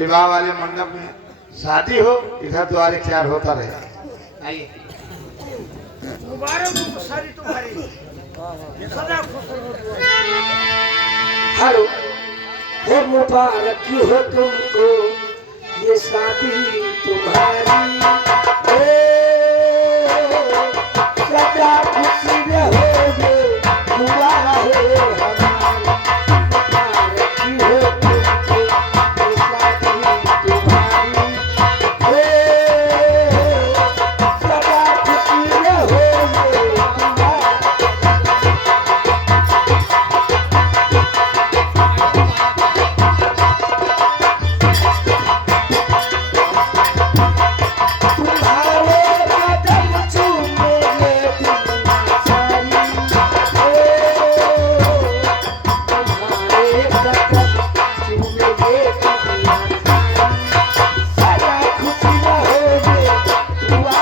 विवाह वाले मंडप में शादी हो, इधर द्वार चार होता रहे। आइए। मुबारक हो शादी तुम्हारी, सदा खुश रहो। हेलो, वो मुबारक हो तुमको ये शादी तुम्हारी, सदा खुशी रहोगे, दुआ है हमारी। मुबारक हो तुमको ये शादी तुम्हारी, सदा खुशी रहोगे, दुआ।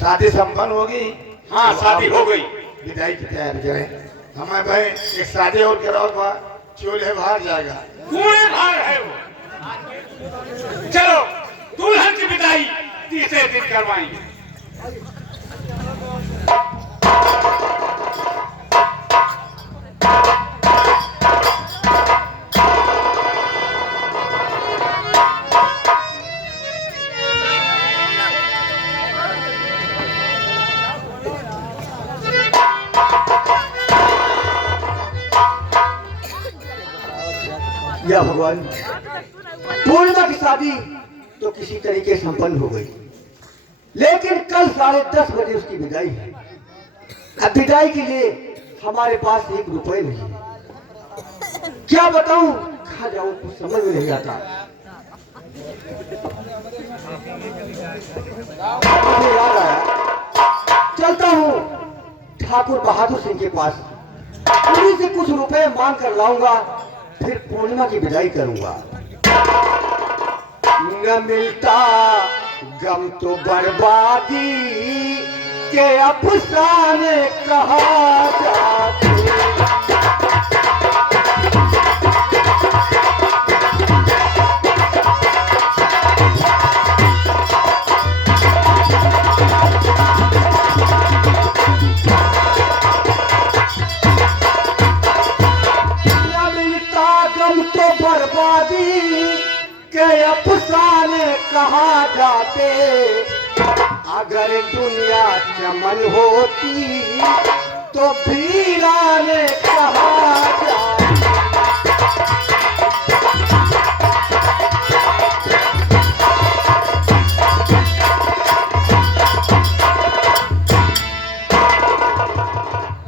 शादी संपन्न होगी। हाँ, शादी हो गई। विदाई की तैयारी करें। हमारे भाई एक शादी और कराओ, चोले बाहर जाएगा। पूरे भार है वो। चलो दुल्हन की विदाई तीसरे दिन करवाएंगे। या भगवान, पूर्णिमा की शादी तो किसी तरीके संपन्न हो गई, लेकिन कल 10:30 बजे उसकी विदाई है। अब विदाई के लिए हमारे पास 1 रुपए नहीं है। क्या बताऊं, कहाँ जाऊं, कुछ समझ में नहीं आता। मुझे याद आया, चलता हूँ ठाकुर बहादुर सिंह के पास, उन्हीं से कुछ रुपए मांग कर लाऊंगा, फिर पूर्णिमा की विदाई करूंगा। न मिलता गम तो बर्बादी के अफसाने कहा जाते। के अफसाने कहा जाते, अगर दुनिया चमन होती तो वीराने कहा जाते।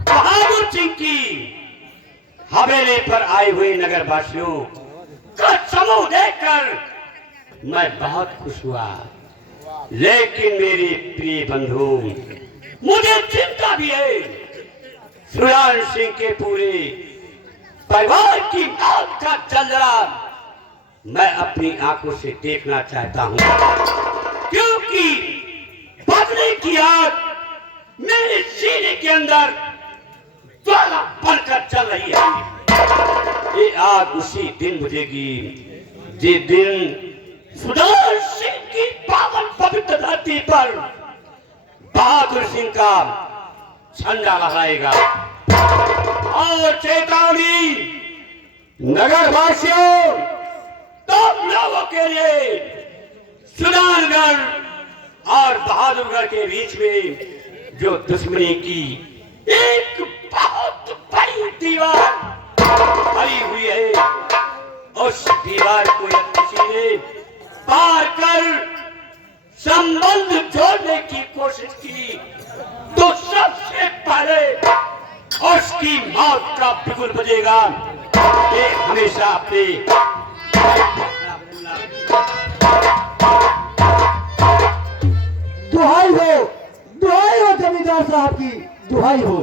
बहादुर सिंह की हवेली पर आए हुए नगरवासियों का समूह देखकर मैं बहुत खुश हुआ, लेकिन मेरे प्रिय बंधु, मुझे चिंता भी है। सुजान सिंह के पूरे परिवार की मौत का जलरा मैं अपनी आंखों से देखना चाहता हूं, क्योंकि बदले की आग मेरे सीने के अंदर ज्वाला बनकर चल रही है। ये आग उसी दिन बुझेगी जिस दिन सुजान सिंह की पावन पवित्र धरती पर बहादुर सिंह का झंडा लहराएगा। और चेतावनी नगर वासियों, तुम लोगों के लिए सुनारगढ़ और बहादुरगढ़ के बीच में जो दुश्मनी की एक बहुत बड़ी दीवार खड़ी हुई है, उस दीवार को यदि किसी ने पार कर संबंध जोड़ने की कोशिश की तो सबसे पहले उसकी मौत का बिगुल बजेगा। ये हमेशा अपने दुहाई हो जमींदार साहब की, दुहाई हो।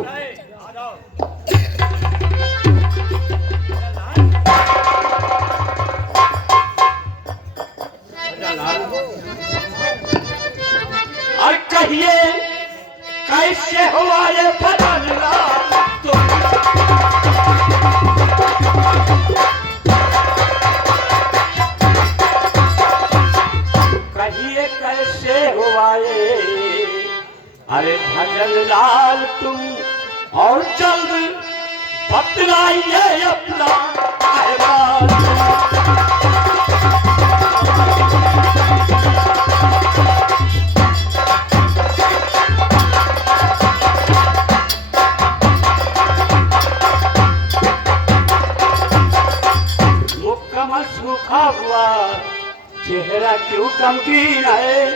और कहिए कैसे हुआ ये बदलना कहिए कैसे हुआ ये, अरे भजन लाल तुम और जल्द बतलाइए अपना अहवाल। मुकम्मल सूखा हुआ चेहरा क्यों गमगीन है,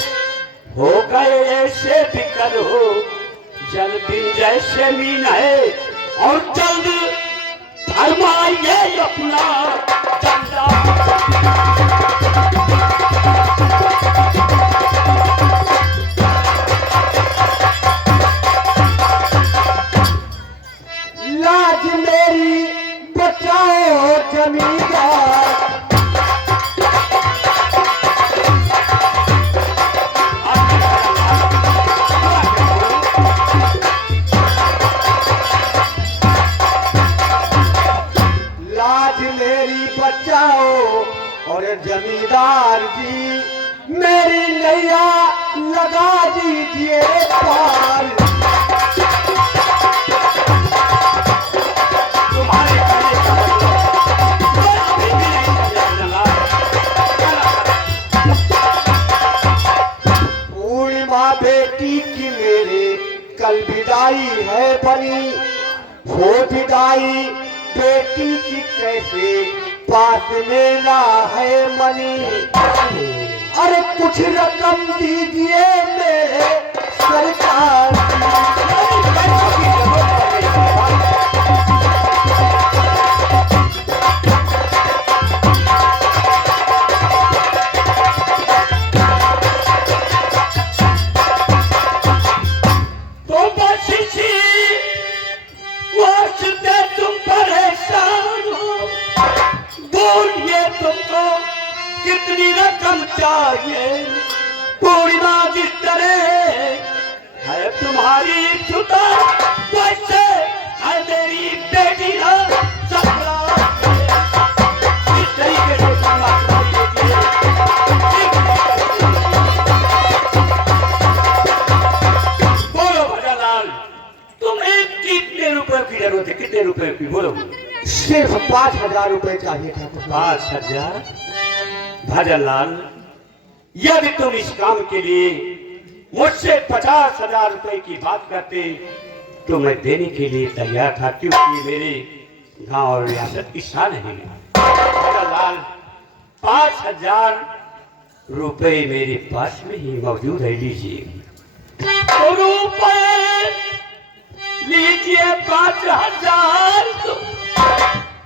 हो गए ऐसे बिकल हो जल बिन जैसे मीन है। और जल्द फरमाइए अपना झंडा। लाज मेरी बचाओ जमींदार, और जमींदार जी मेरी नैया लगा दीजिए पार। तुम्हारे पूर्णिमा बेटी की मेरे कल विदाई है बनी, हो विदाई बेटी की कैसे पास में ना है मनी। अरे कुछ रकम दीजिए मेरे सरकार। तो बस इसी वास्ते तुम परेशान हो, बोलिए तुमको कितनी रकम चाहिए। पूर्णिमा जिस तरह है तुम्हारी सुता, वैसे है मेरी बेटी ना सपना। इस तरीके से बोलो भजनलाल, तुम्हें कितने रुपए की जरूरत है? कितने रुपए की बोलो? सिर्फ 5,000 रुपए चाहिए था। 5,000? भजनलाल, यदि तुम इस काम के लिए मुझसे 50,000 रुपए की बात करते तो मैं देने के लिए तैयार था, क्योंकि मेरे गांव और रियासत की शान है। भजनलाल, 5,000 रुपए मेरे पास में ही मौजूद है, लीजिए। तो रुपए लीजिए 5,000,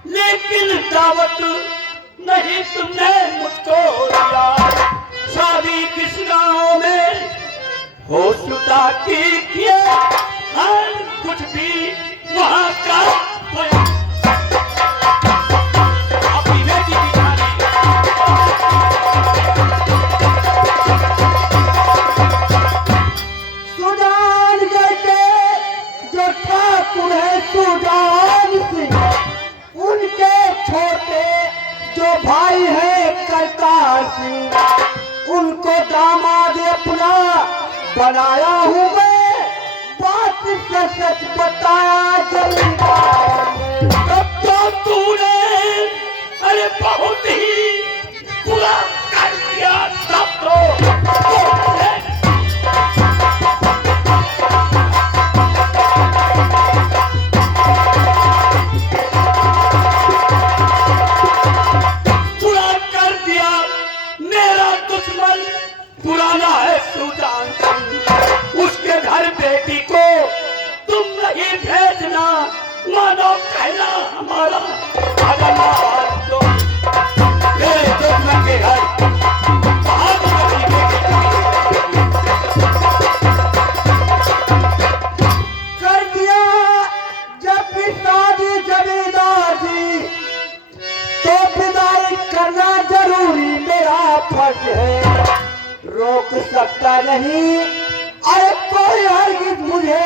लेकिन दावत नहीं तुमने मुझको दिया। शादी किस गांव में हो सुता की किए, हर कुछ भी वहां का अपनी बेटी की शादी। सुजानगढ़ के जो ठाकुर है सुजान सिंह, उनके छोटे जो भाई है करतार सिंह, उनको दामाद अपना बनाया हूँ मैं। सच बताया जमींदार ने। तब तो तूने अरे बहुत ही बुरा कर दिया। तब तो बुरा कर दिया। मेरा दुश्मन पुराना है सुजान सिंह, उसके घर बेटी को तुम नहीं भेजना। मानो कहना हमारा भगवान तो मेरे दुश्मन के घर बहुत बड़ी बेटी कर दिया जब भी शादी जमींदार जी, तो विदाई करना जरूरी मेरा फर्ज है। रोक सकता नहीं अरे कोई हरगिज मुझे,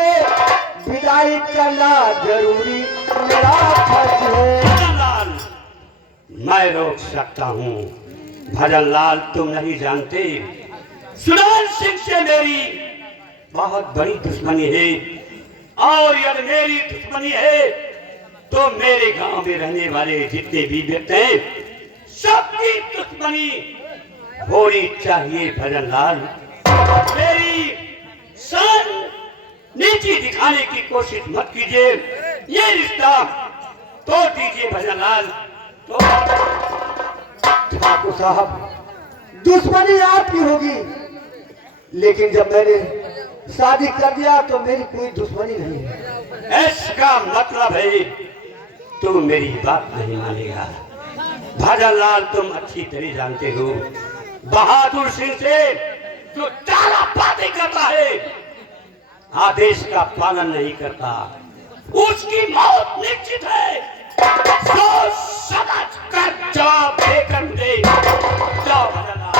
विदाई करना जरूरी मेरा फर्ज है। भजनलाल, मैं रोक सकता हूँ। भजनलाल तुम नहीं जानते, सुजान सिंह से मेरी बहुत बड़ी दुश्मनी है। और यदि मेरी दुश्मनी है तो मेरे गांव में रहने वाले जितने भी व्यक्ति हैं सबकी दुश्मनी होनी चाहिए। भजनलाल, मेरी शान नीची दिखाने की कोशिश मत कीजिए। ये रिश्ता तोड़ दीजिए भजनलाल। तो ठाकुर साहब दुश्मनी आपकी होगी, लेकिन जब मैंने शादी कर दिया तो मेरी कोई दुश्मनी नहीं है। इसका मतलब है तुम मेरी बात नहीं मानेगा। भजनलाल तुम अच्छी तरह जानते हो, बहादुर सिंह से जो चारा बातें करता है, आदेश का पालन नहीं करता, उसकी मौत निश्चित है। सोच समझ कर जवाब देकर मुझे जाओ भजनलाल।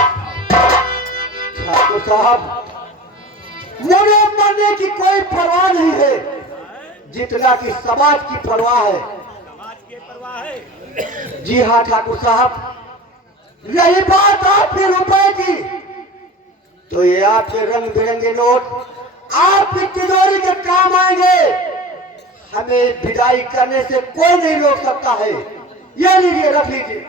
ठाकुर साहब मुझे मरने की कोई परवाह नहीं है, जितना कि समाज की परवाह है। जी हाँ ठाकुर साहब, रही बात आपके रुपए की, तो ये आपके रंग बिरंगे नोट आपकी तिजोरी के काम आएंगे। हमें विदाई करने से कोई नहीं रोक सकता है। ये लीजिए, रख लीजिए।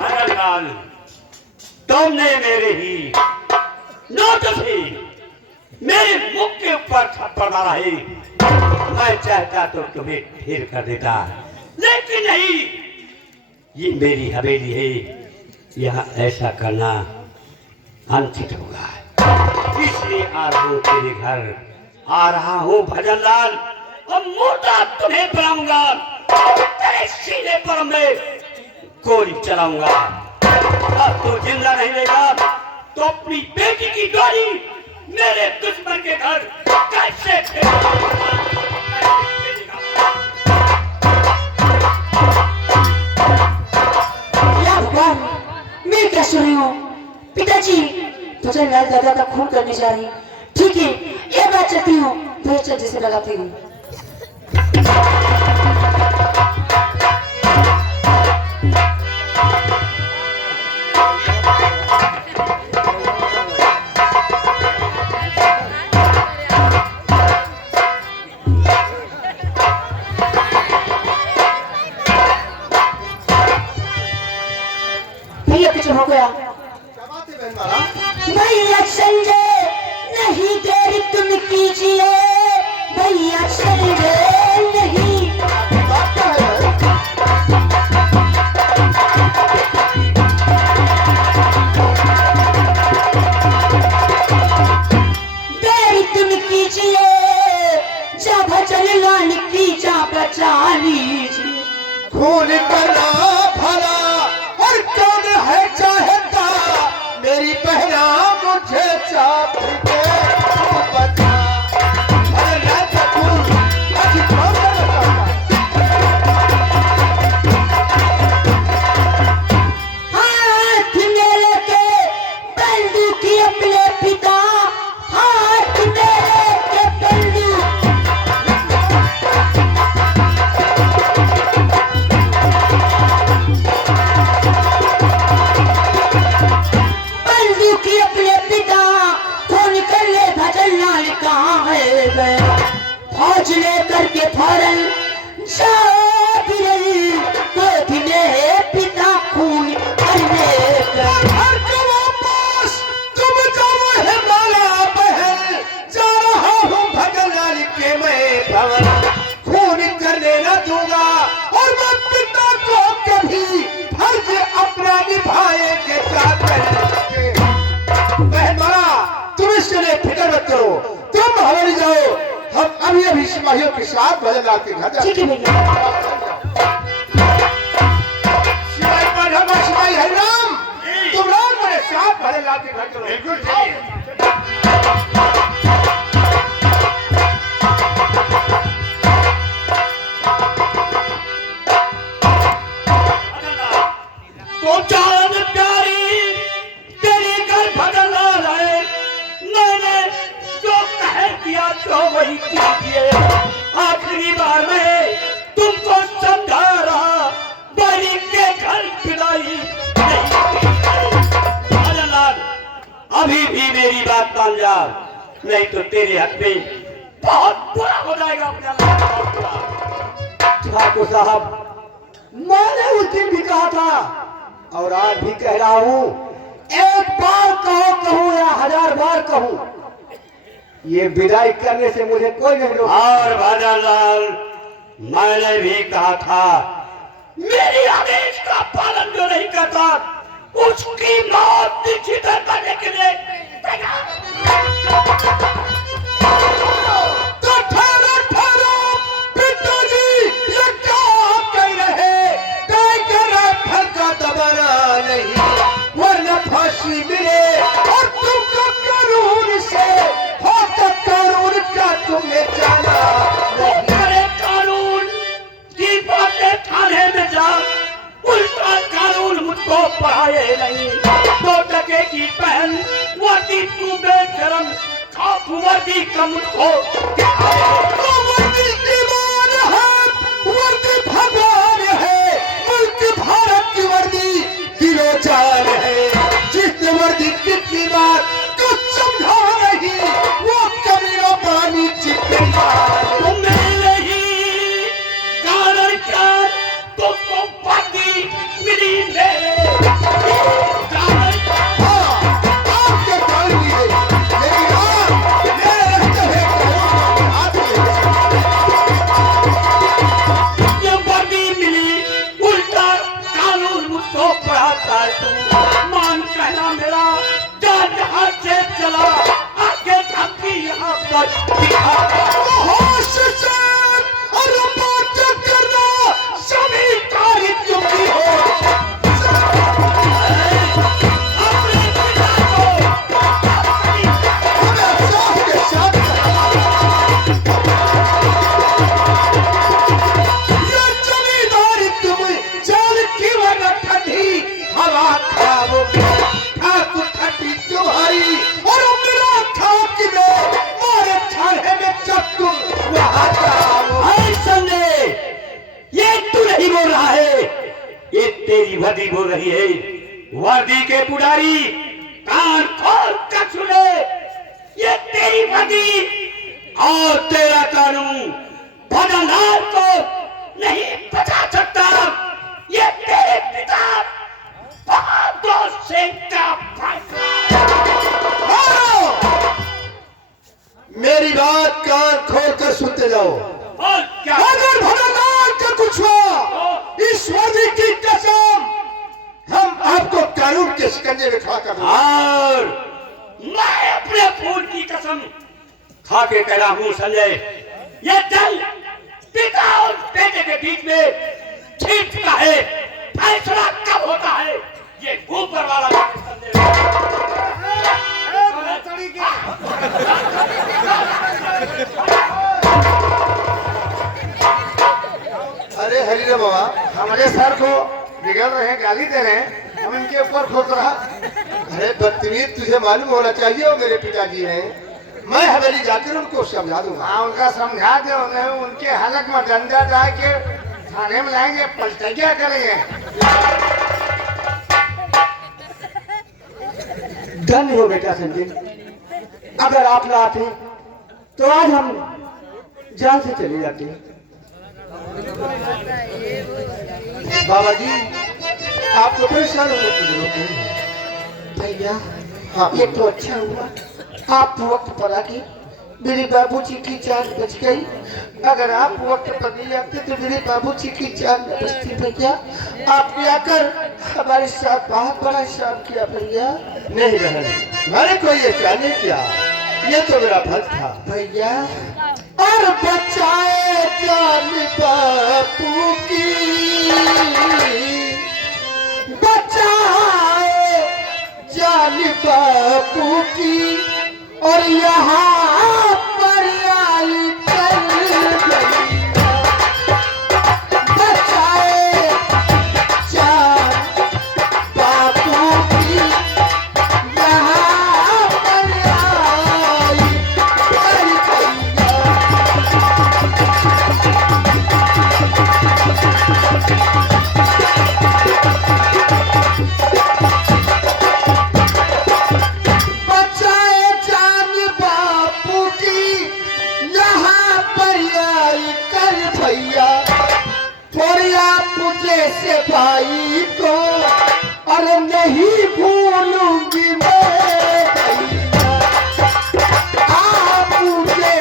भजनलाल, तुमने मेरे ही नोटिस ही मेरे मुख के ऊपर थप्पड़ मारा है। मैं चाहता तो तुम्हें ढेर कर देता, लेकिन नहीं। ये मेरी हवेली है, यहाँ ऐसा करना अनुचित होगा। इसलिए आ रहा हूँ तेरे घर, आ रहा हूँ भजनलाल। अब मुर्दा तुम्हें बनाऊंगा, तेरे सीने पर मैं गोली चलाऊंगा। अब तू जिंदा नहीं रहेगा तो अपनी बेटी की डोरी मेरे दुश्मन के घर कैसे भेजेगा? या भगवान, मैं क्या सुन रही हूँ? पिताजी भजनलाल दादा का खून करने जा रही। ठीक है, एक बात चलती हूँ, तो जल्दी से लगाती हूँ। भैया कुछ हो गया? भैया संजय नहीं देरी तुम कीजिए, भैया संजय नहीं। देरी तुम कीजिए, जा भजनलाल की जा बचा लीजिए। खून करना भला और कौन है चाहता, मेरी बहना मुझे चाहती है। बचा अरे राजा खून आज कौन करना चाहता। हाथ में लेके बंदूक अपने पिता, हाथ में लेके बंदूक। अभी अभी सिपाहियों के साथ भजनलाल के घर ठीक है भैया। सिपाही पर सिपाही हरिराम, तुम लोग मेरे साथ भजनलाल के घर चलो। बिल्कुल चलिए। तो जान प्यारी तेरी घर भजनलाल है, मैंने जो कह दिया तो वही कीजिए। आखिरी बार मैं तुमको समझा रहा, बड़ी के घर पिलाई नहीं भजनलाल, अभी भी मेरी बात मान जा, नहीं तो तेरे हक में बहुत बुरा हो जाएगा। ठाकुर साहब, मैंने उस दिन भी कहा था और आज भी कह रहा हूं, एक बार कहूं या 1000 बार कहूं, ये विदाई करने से मुझे कोई नहीं रोक। और भजनलाल, मैंने भी कहा था, मेरी आदेश का पालन जो नहीं करता उसकी मौत निश्चित करने के लिए तो ठहरो ठहरो पिताजी, ये क्या आप कह रहे? कहीं कर रहा फल का दबाना नहीं, वरना फांसी मिले और तुमको कानून से हो तो कानून का तुम्हें जाना नहीं। करे कानून की बातें थाने में जा, उल्टा कानून मुझको पढ़ाए नहीं। 2 टके की पहन वर्दी तू बेशरम, खाप वर्दी का मुझको दिखाए। वर्दी ईमान है, वर्दी भगवान है, मुल्क भारत की वर्दी दिलो जान है। जिसने वर्दी की कीमत को समझा नहीं, वो कभी न पानी चिपकेगा। तुम्हें नहीं कारण क्या तुमको वर्दी मिली मेरे कारण हाँ, आपके कारण ही है, लेकिन आप मेरे रहते हुए कानून को हाथ में ले सकते। ये वर्दी मिली, उल्टा कानून मुझको पढ़ाता है तू। मान कहना मेरा जान जहां से चला, आगे धमकी यहाँ पर दिखा। होश से और बात करना सभी कार्य तुम्ही हो। अपने पिता को हमें साथ के साथ ये जमींदारी तुम जान की वजह ठंडी हवा खाओगे। ठाकुर ठंडी तुम्हारी और मेरा ठाक में मारे छाने में जब तुम वहां जाओ। हाय संजय, ये तू नहीं बोल रहा है, ये तेरी वर्दी बोल रही है। वर्दी के पुजारी कान खोल कर सुने, ये तेरी वर्दी और तेरा कानून भजनलाल को नहीं बचा सकता। ये तेरे पिता बहादुर सिंह का फैसला है। हाँ! मेरी बात कान खोल कर सुनते जाओ। और क्या अगर भगवान का कुछ हुआ, इस वर्दी की कसम, हम आपको कानून के शिकंजे में खड़ा कर देंगे। और मैं अपने खून की कसम खा के कह रहा हूं संजय, ये जंग पिता और बेटे के बीच में छिड़ चुका है। फैसला कब होता है ये ऊपर वाला संजय। अरे हरिराम बाबा, हमारे सर को बिगड़ रहे हैं, गाली दे रहे हैं, हम इनके ऊपर खोद रहा। अरे बदतमीज, तुझे मालूम होना चाहिए वो मेरे पिताजी हैं। मैं हवेली जाकर उनको समझा दूंगा। हाँ, उनका समझा दे, उन्हें उनके हलक में डंडा डाल के थाने में लाएंगे, पलटे क्या करेंगे। धन्य हो बेटा संजय, अगर आप ना आते तो आज हम जान से चले जाते। बाबा जी, आपको परेशान होने की जरूरत नहीं है। भैया, हाँ, ये तो अच्छा हुआ आप वक्त पर आके मेरे बाबूजी की जान बच गई। अगर आप वक्त पर नहीं आते तो मेरे बाबूजी की जान न बचती। भैया, आपने आकर हमारे साथ बहुत बड़ा काम किया। भैया नहीं बहन, मैंने कोई ये क्या नहीं किया, ये तो मेरा फर्ज था। भैया और बचाए जान बापू की, बचाए जान बापू की, और यहाँ पर आई कल बचाए जान बापू की, यहाँ पर आई बचाए जान बापू की, यहाँ पर आई कर भैया, थोड़िया मुझे से भाई को, और नहीं भूलूंगी मैं भैया, आप मुझे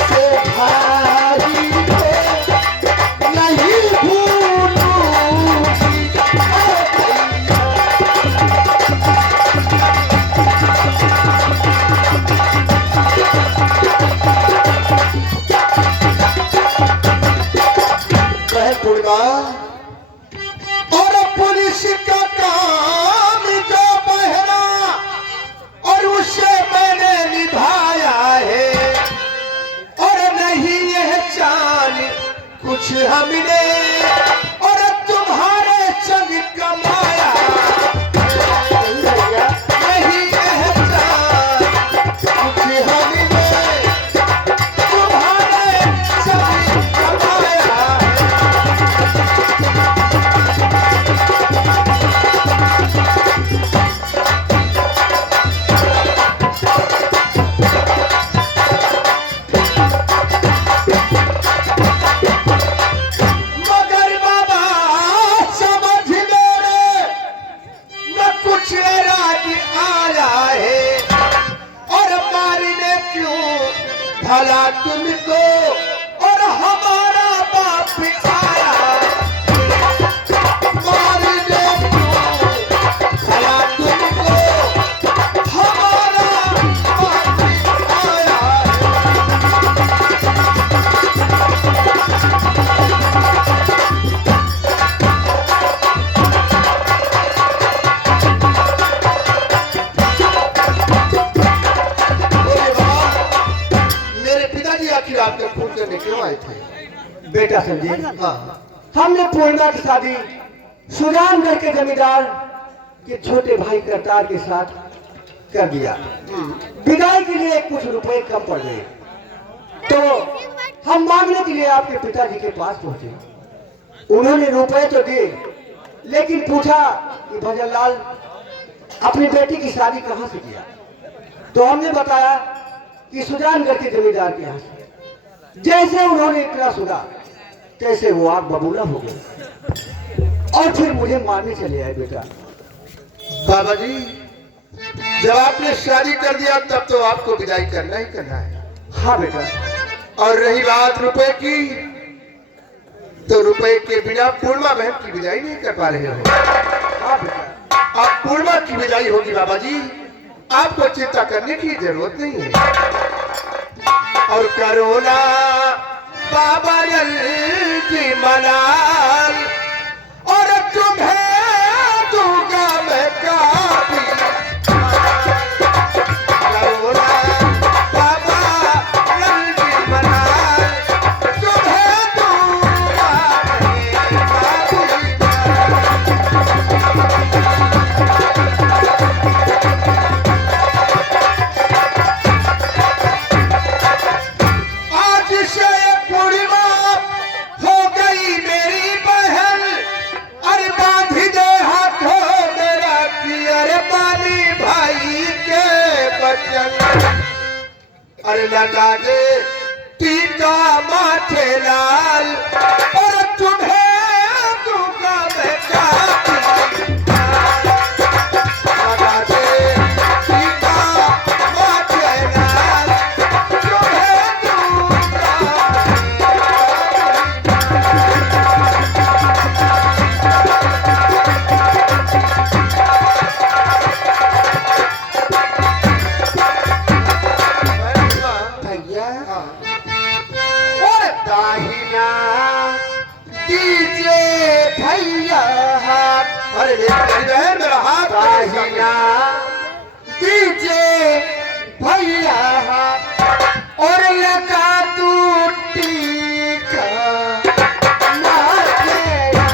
से भाई को नहीं भूलूंगी मैं भैया। वह पूर्णिमा और पुलिस का काम जो बहरा, और उसे मैंने निभाया है, और नहीं यह जान कुछ हमने और तुम्हारे संग कमाया, नहीं यह जान कुछ हमने तुम्हारे संग कमाया। मगर बाबा समझ मेरे न कुछ राज आया है, और मारने क्यों भला तुमको, और हमारा बाप आया, मारने क्यों भला तुमको, हमारा बाप आया। बोले बाबा, मेरे पिताजी आखिर आपके खून करने क्यों आए थे? बेटा संजय, हाँ हमने पूर्णिमा की शादी सुजानगढ़ के जमींदार के छोटे भाई करतार के साथ कर दिया। विदाई के लिए कुछ रुपए कम पड़ गए, तो हम मांगने के लिए आपके पिताजी के पास पहुंचे। उन्होंने रुपए तो दिए, लेकिन पूछा कि भजनलाल अपनी बेटी की शादी कहाँ से किया, तो हमने बताया कि सुजानगढ़ के जमींदार के यहाँ से। जैसे उन्होंने इतना सुना, तैसे वो आग बबूला हो गए और फिर मुझे मारने चले आए। बेटा बाबा जी, जब आपने शादी कर दिया तब तो आपको विदाई करना ही करना है। हाँ बेटा, और रही बात रुपए की, तो रुपए के बिना पूर्णिमा बहन की विदाई नहीं कर पा रहे हो। हाँ बेटा, अब पूर्णिमा की विदाई होगी बाबा जी, आपको चिंता करने की जरूरत नहीं है। और करोना बाबा की मलाल, और तुम्हें दूंगा मैं काफी। करोना बाबा की मलाल, तुम्हें दूंगा मैं काफी। आज से पूर्णिमा हो गई मेरी बहन, अरे बांध दे हाथों मेरा की, अरे बानी भाई के बचन, अरे लगा दे टीका माथे लाल, और तुम्हें दूंगा मैं काफी। लगा दे टीका माथे लाल, तुम्हें दूंगा भैया। ना दीजिए भैया और लगा तू टीका मारेगा।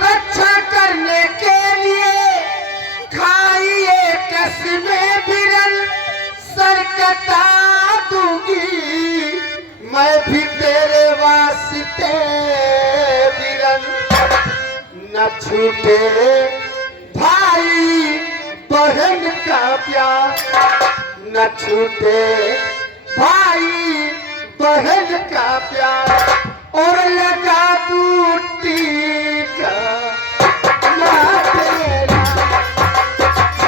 रक्षा करने के लिए खाइए कसमें बिरन सर कटा दूंगी मैं भी तेरे वास्ते बिरन न छूटे भाई बहन का प्यार न छूटे भाई बहन का प्यार और लगा तू टीका मारेगा।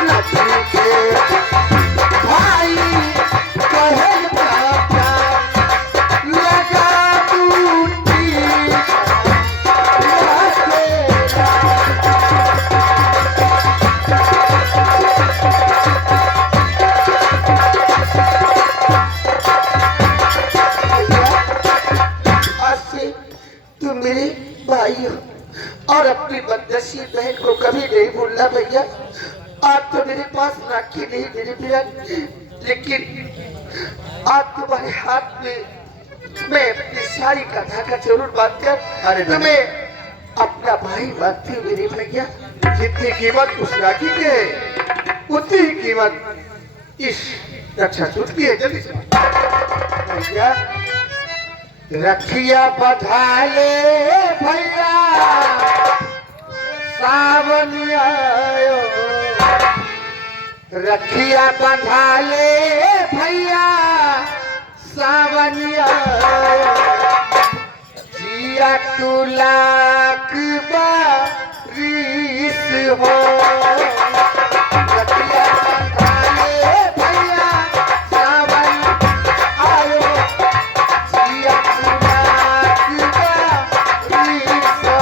न छूटे भाई बहन का प्यार लगा तू टीका मारेगा। आज से तुम मेरे भाई हो और अपनी बदनसीब बहन को कभी नहीं भूलना भैया। आज तो मेरे पास राखी नहीं मेरे बिरन, लेकिन आज तुम्हारे हाथ में मैं अपनी सारी कथा का जरूर बात कर अरे तुम्हें अपना भाई मानती हूँ मेरे भैया। जितनी कीमत उस राखी की है उतनी ही कीमत इस रक्षा सूत्र की है। जल्दी से भैया रखिया बधा ले भैया सावन आयो। रखिया बधा ले भैया सावन आयो। जिया तू लाख बारिश हो। रखिया बधा ले भैया सावन आयो। जिया तू लाख बारिश हो।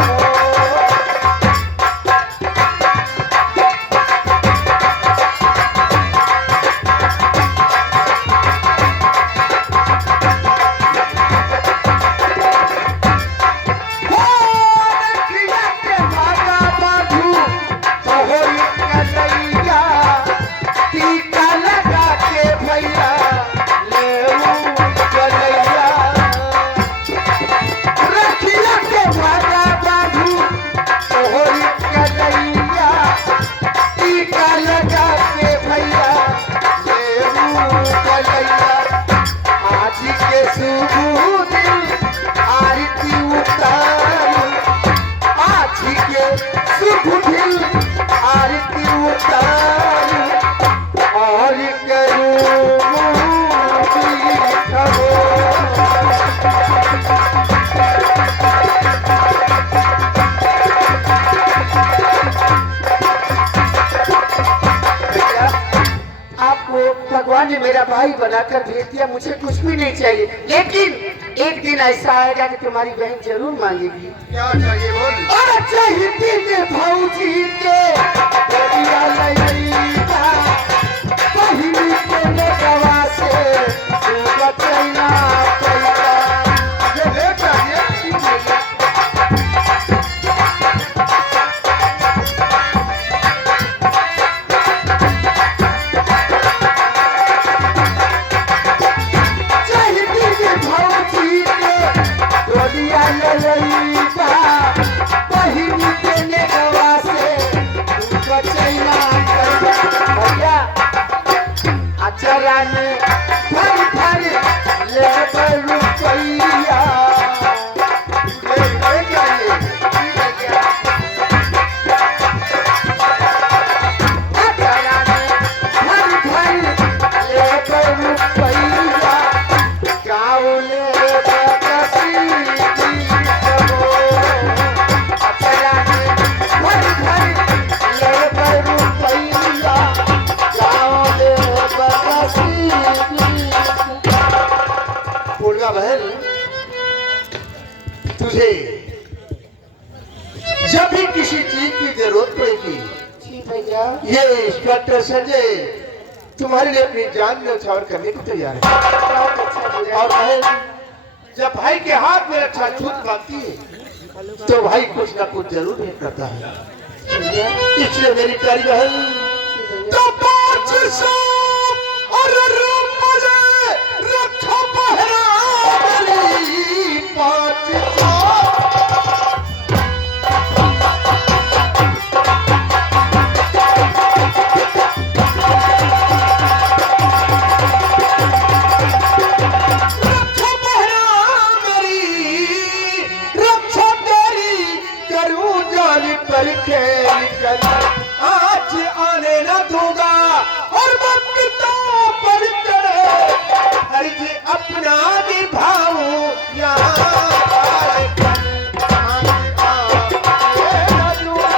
रखिया के भागा बाधू तोहरी कन्हैया टीका लगा के भैया लेऊ कन्हैया। रखिया के भागा बाधू तोहरी कन्हैया टीका लगा के भैया लेऊ कन्हैया। आज के शुभ दिन आरती उतारू। आज के शुभ दिन आरती उतारू और करूँ खबो। आपको भगवान ने मेरा भाई बनाकर भेज दिया, मुझे कुछ भी नहीं चाहिए, लेकिन एक दिन ऐसा आएगा कि तुम्हारी बहन जरूर मांगेगी। क्या चाहिए बोल। और चाहिए ने भौजी के गोरिया लइका, पहिली के लगवा से तू बचैना पैसा। ये ले चाहिए। चाहिए ने भौजी के गोरिया लइका, पहिली के लगवा से तू बचैना पैसा। भैया अचरा में भर भर ले रुपैया। ले चाहिए। अचरा में भर भर ले रुपैया। गाँव ले बकसी सबो। अचरा में भर भर ले रुपैया। गाँव ले बकसी बहन, तुझे जब भी किसी चीज की जरूरत पड़ेगी, जी भैया। ये इंस्पेक्टर संजय तुम्हारे लिए अपनी जान न्यौछावर करने को तैयार है। बहुत अच्छा भैया। और बहन, जब भाई के हाथ में रक्षा छूट पाती है तो भाई कुछ ना कुछ जरूर ही करता है। भैया, इसलिए मेरी प्यारी बहन, तो 500 और रुपये रखो पहरा मेरी 500। रखो पहरा मेरी, रक्षा तेरी करूं जान पर खेल कर, आज आने न दूंगा और वक्त तो पर चढ़े, फर्ज अपना निभाऊं यहाँ आए कर, आज आने न दूंगा।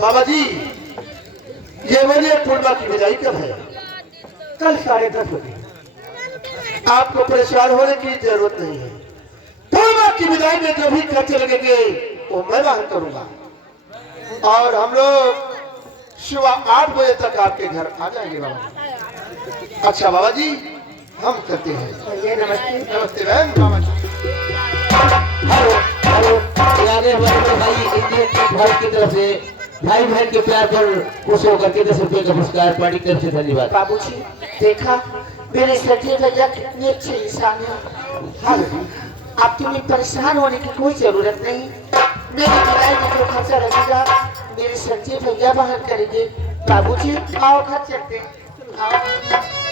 बाबा जी, ये बोलिए पूर्णिमा की विदाई कब है? कल 10:30 बजे। आपको परेशान होने की जरूरत नहीं है। पूर्णिमा की विदाई में जो भी खर्चे लगेंगे वो मैं वहन करूंगा और हम लोग सुबह 8 बजे तक आपके घर आ जाएंगे बाबा जी। अच्छा बाबा जी, हम करते हैं। भैया नमस्ते। नमस्ते बहन। बाबा जी, हेलो हेलो, यानी हमारे बड़े भाई इंडियन भारत की तरफ से भाई बहन के प्यार पर खुश होकर के 10 रुपये का पुरस्कार पार्टी की तरफ से धन्यवाद। बाबूजी, देखा मेरे संजय भैया कितने अच्छे इंसान हैं। हाँ, आप तुम्हें परेशान होने की कोई जरूरत नहीं। मेरी विदाई में जो खर्चा लगेगा मेरे संजय भैया वहन करेंगे। बाबूजी, आओ घर चलते हैं। आओ।